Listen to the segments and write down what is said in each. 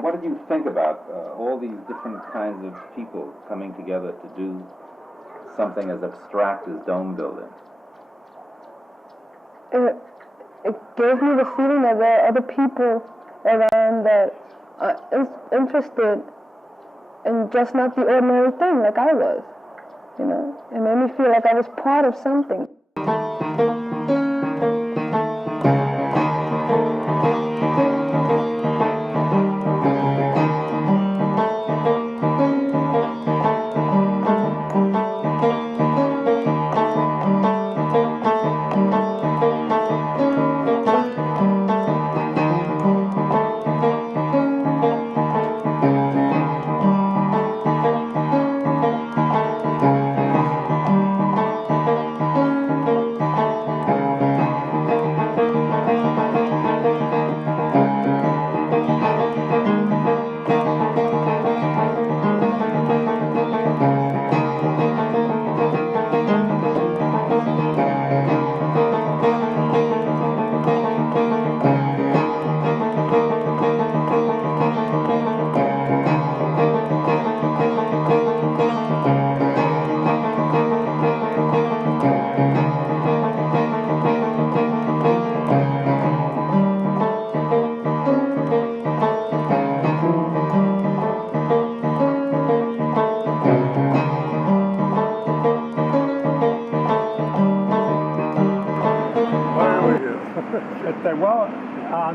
What did you think about all these different kinds of people coming together to do something as abstract as dome building? It gave me the feeling that there are other people around that are interested in just not the ordinary thing like I was. You know, it made me feel like I was part of something.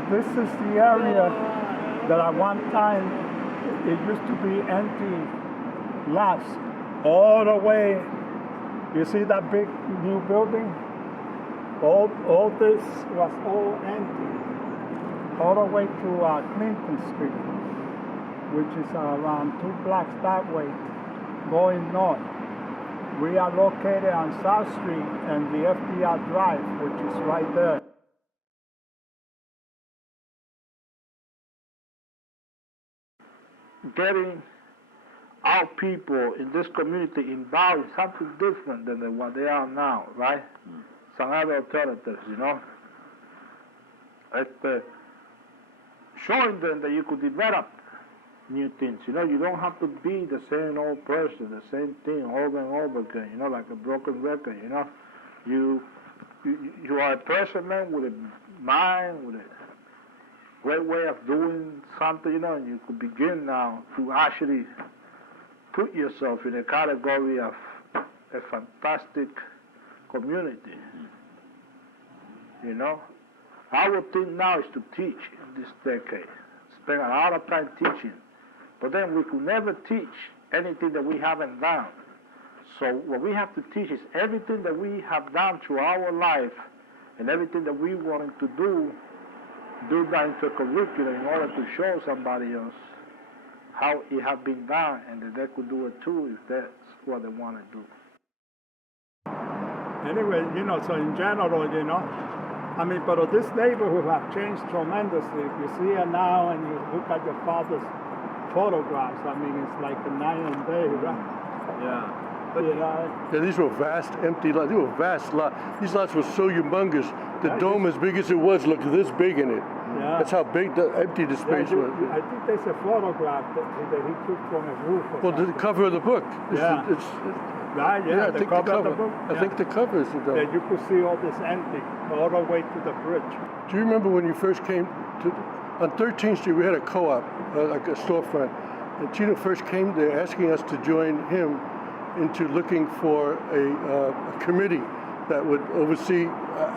This is the area that at one time it used to be empty lots all the way. You see that big new building? All this was all empty, all the way to Clinton Street, which is around 2 blocks that way, going north. We are located on South Street and the FDR Drive, which is right there. Getting our people in this community involved in something different than what they are now, right? Some other alternatives, you know? Showing them that you could develop new things, you know? You don't have to be the same old person, the same thing over and over again, you know, like a broken record, you know? You are a person, man, with a mind, with a great way of doing something, you know, and you could begin now to actually put yourself in a category of a fantastic community, you know. Our thing now is to teach in this decade, spend a lot of time teaching, but then we could never teach anything that we haven't done. So what we have to teach is everything that we have done through our life and everything that we wanted to do that into a curriculum in order to show somebody else how it has been done and that they could do it too if that's what they want to do. Anyway, you know, so in general, you know, I mean, but this neighborhood has changed tremendously. If you see it now and you look at your father's photographs, I mean, it's like a night and day, right? Yeah. Yeah, these were vast, empty lots. They were vast lots. These lots were so humongous. The dome, as big as it was, looked this big in it. Yeah. That's how big, empty the space was. I think there's a photograph that he took from a roof. The cover of the book. The cover of the book. I think the cover is the dome. Yeah, you could see all this empty, all the way to the bridge. Do you remember when you first came to, on 13th Street, we had a co-op, like a storefront. And Chino first came there asking us to join him into looking for a committee that would oversee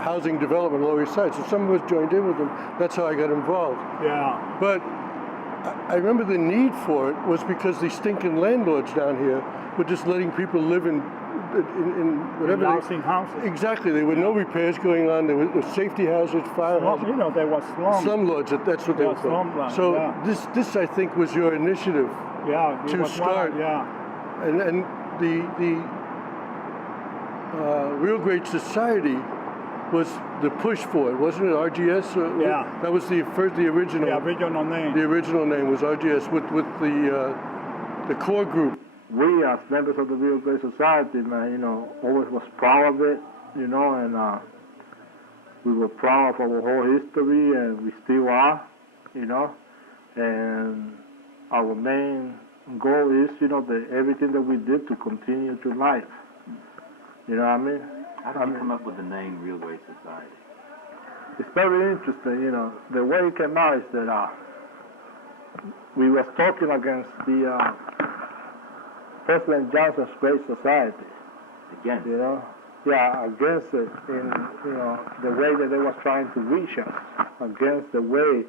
housing development on Lower East Side. So some of us joined in with them. That's how I got involved. Yeah. But I remember the need for it was because these stinking landlords down here were just letting people live in whatever. Housing houses. Exactly. There were no repairs going on. There were safety hazards, fire hazards. You know, there was slumlords. That's what they were called. So this I think was your initiative. Yeah. To start. And the Real Great Society was the push for it, wasn't it? RGS? Yeah. That was the original. The original name. The original name was RGS with the core group. We as members of the Real Great Society, man, you know, always was proud of it, you know, and we were proud of our whole history, and we still are, you know. And our main goal is, everything that we did to continue to life. You know what I mean? How did you come up with the name Real Grace Society? It's very interesting, The way it came out is that we were talking against the President Johnson's Great Society. Against? Yeah, against it in, the way that they was trying to reach us, against the way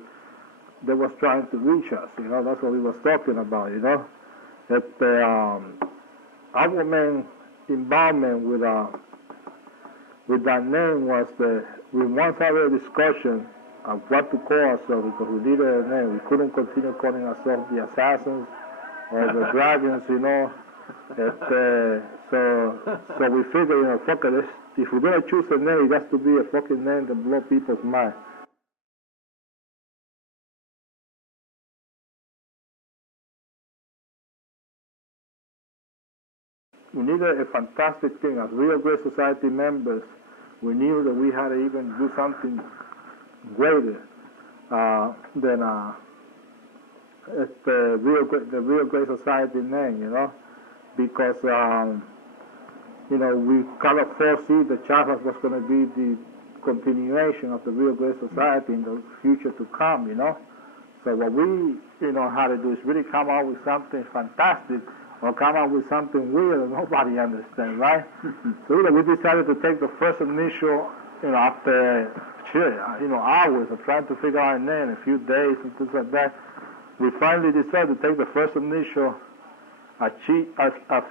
they was trying to reach us, that's what we was talking about, That our main involvement with that name was that we once had a discussion of what to call ourselves because we needed a name. We couldn't continue calling ourselves the Assassins or the Dragons, So we figured, fuck it, if we're going to choose a name, it has to be a fucking name that blow people's mind. We needed a fantastic thing. As Real Grace Society members, we knew that we had to even do something greater than the Real Grace Society name, because, we kind of foresee that CHARAS was going to be the continuation of the Real Grace Society in the future to come, So what we, had to do is really come out with something fantastic or come out with something weird that nobody understands, right? So we decided to take the first initial, after hours of trying to figure out a name, a few days and things like that, we finally decided to take the first initial of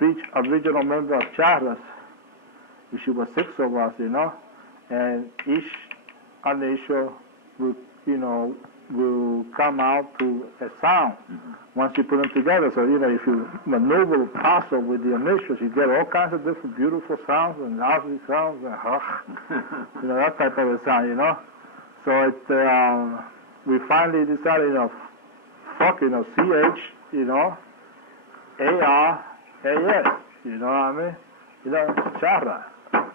each original member of CHARAS, which was 6 of us, and each initial will come out to a sound once you put them together. So, if you maneuver a puzzle with the initials, you get all kinds of different beautiful sounds and lousy sounds and, that type of a sound, So we finally decided, fuck, CH, ARAS, you know what I mean? CHARAS,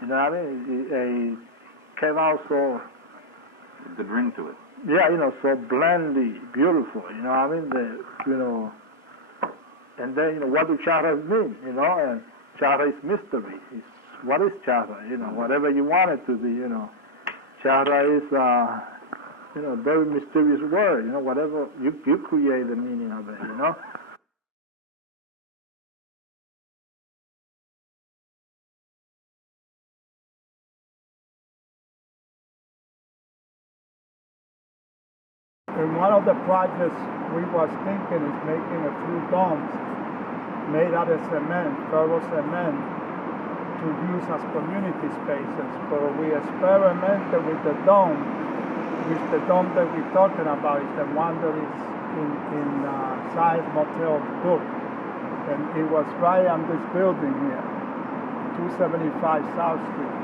you know what I mean? It came out so... Good ring to it. Yeah, so blandly beautiful, you know what I mean? And then, what do CHARAS mean, And CHARAS is mystery. What is CHARAS? Whatever you want it to be, CHARAS is, a very mysterious word, whatever, you create the meaning of it, And one of the projects we was thinking is making a few domes made out of cement, ferro cement, to use as community spaces. But we experimented with the dome, which the dome that we're talking about is the one that is in Charas Mottel book. And it was right on this building here, 275 South Street,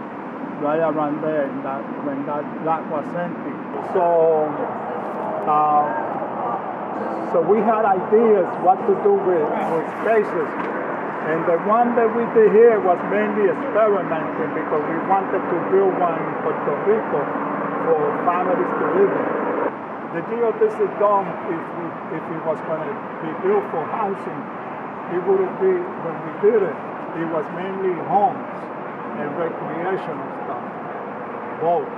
right around there when that lot was empty. So we had ideas what to do with spaces. And the one that we did here was mainly experimenting because we wanted to build one in Puerto Rico for families to live in. The geodesic dome, if it was going to be built for housing, it wouldn't be, when we did it, it was mainly homes and recreational stuff, both,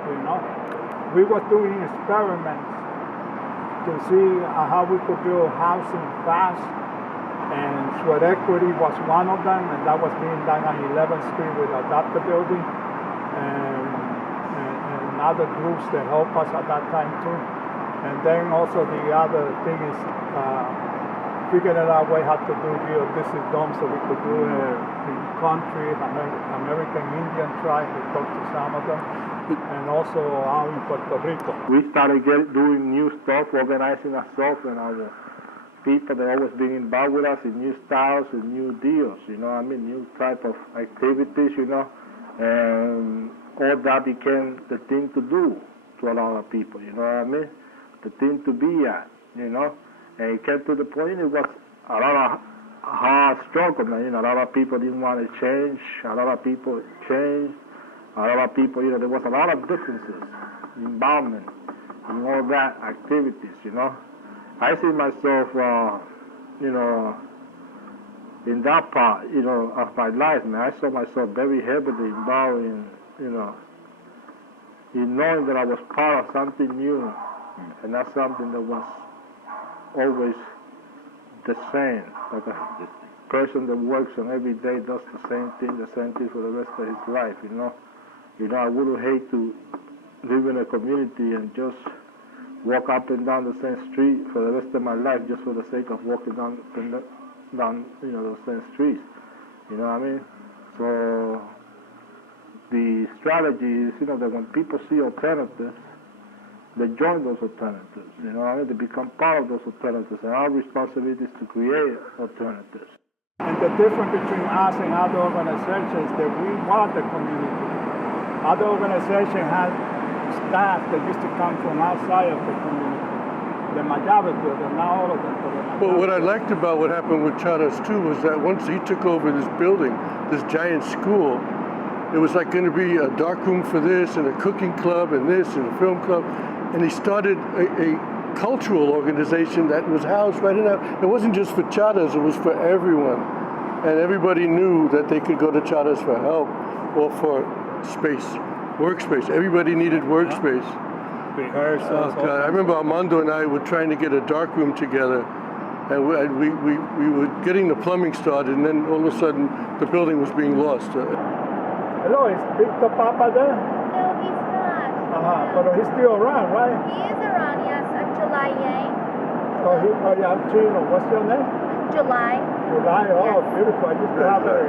We were doing experiments to see how we could build housing fast, and sweat equity was one of them, and that was being done on 11th Street with Adapter Building, and other groups that helped us at that time too. And then also the other thing is figuring out a way how to do geodesic domes so we could do it in country, American Indian tribe, we talked to some of them, and also out in Puerto Rico. We started doing new stuff, organizing ourselves and our people that always been involved with us in new styles and new deals, new type of activities, and all that became the thing to do to a lot of people, the thing to be at, and it came to the point it was a lot of hard struggle, man. A lot of people didn't want to change, a lot of people changed. A lot of people, there was a lot of differences, involvement in all that activities, I see myself, in that part, of my life, man. I saw myself very heavily involved in knowing that I was part of something new, and not something that was always the same, like a person that works and every day does the same thing for the rest of his life, I would hate to live in a community and just walk up and down the same street for the rest of my life just for the sake of walking down those same streets. You know what I mean? So the strategy is, that when people see alternatives, they join those alternatives. You know what I mean? They become part of those alternatives, and our responsibility is to create alternatives. And the difference between us and other organizations is that we want the community. Other organizations have staff that used to come from outside of the community. The majority of them, not all of them, but the majority. Well, what I liked about what happened with Charas too was that once he took over this building, this giant school, it was like going to be a dark room for this and a cooking club and this and a film club. And he started a cultural organization that was housed right in that. It wasn't just for Charas, it was for everyone. And everybody knew that they could go to Charas for help or for space, workspace. Everybody needed workspace. Rehearsals. Oh, God. I remember Armando and I were trying to get a dark room together. And we were getting the plumbing started, and then all of a sudden the building was being lost. Hello, is Victor Papa there? No, he's not. But he's still around, right? He is around, yes. I'm July Yang. Yeah, Chino. What's your name? July. July, oh, Yes. beautiful. I used to have a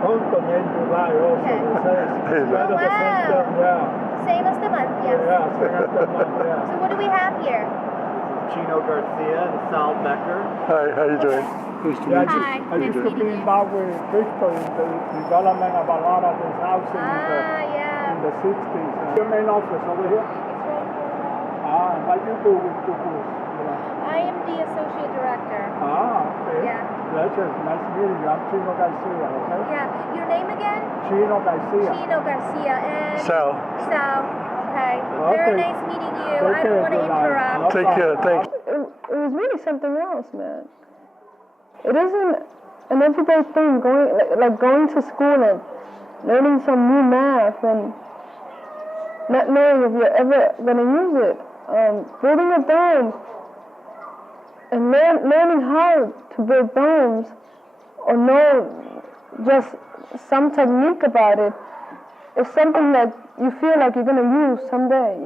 uncle named July also. Okay. Right at the center, yeah. Same as the month, yes. Yeah, same as the month, yeah. So what do we have here? Chino Garcia and Sal Becker. Hi, how you doing? Nice to meet you. Hi, I used to be involved with Victor in the development of a lot of this housing in the 60s. Your main office over here? It's right here. And what you do with Tucus? I am the associate director. Okay. Yeah. Pleasure. Nice meeting you. I'm Chino Garcia, okay? Yeah. Your name again? Chino Garcia. Chino Garcia. And Sal. Sal. Okay. Very nice meeting you. I don't want to interrupt. Take care, thanks. It was really something else, man. It isn't an everyday thing going to school and learning some new math and not knowing if you're ever going to use it. Building a dome and learning how to build domes or know just some technique about it is something that you feel like you're going to use someday,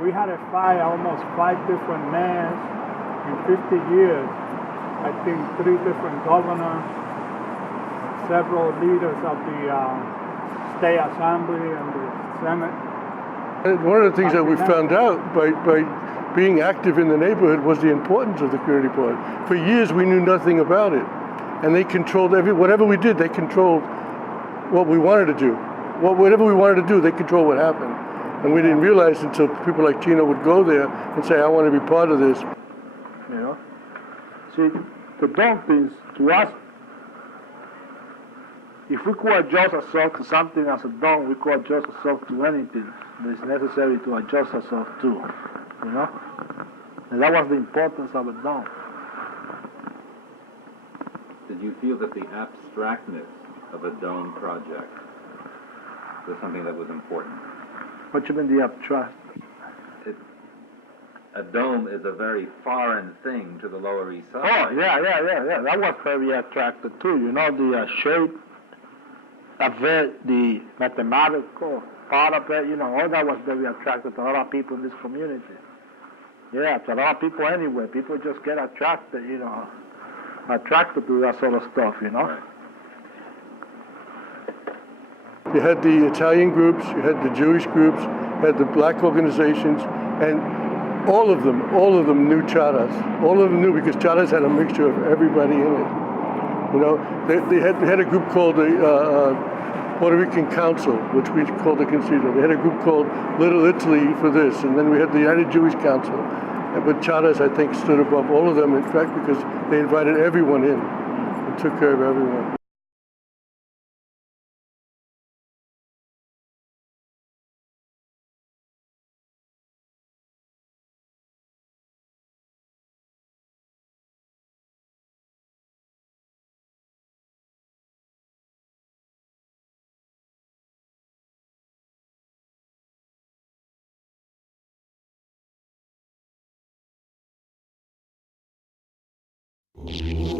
We had almost five different mayors in 50 years. I think 3 different governors, several leaders of the State Assembly and the Senate. And one of the things that we found out by being active in the neighborhood was the importance of the community board. For years we knew nothing about it. And they controlled whatever we did, they controlled what we wanted to do. Whatever we wanted to do, they controlled what happened. And we didn't realize until people like Chino would go there and say, I want to be part of this. See, the dome things, to us, if we could adjust ourselves to something as a dome, we could adjust ourselves to anything that is necessary to adjust ourselves to, And that was the importance of a dome. Did you feel that the abstractness of a dome project was something that was important? What you mean the abstract? A dome is a very foreign thing to the Lower East Side. Oh, yeah. That was very attractive too. The shape of it, the mathematical part of it, all that was very attractive to a lot of people in this community. Yeah, to a lot of people anyway. People just get attracted, attracted to that sort of stuff, Right. You had the Italian groups, you had the Jewish groups, you had the black organizations, and All of them knew Charas. All of them knew because Charas had a mixture of everybody in it. You know, they had a group called the Puerto Rican Council, which we called the Concilio. They had a group called Little Italy for this, and then we had the United Jewish Council. But Charas, I think, stood above all of them, in fact, because they invited everyone in and took care of everyone. Thank you.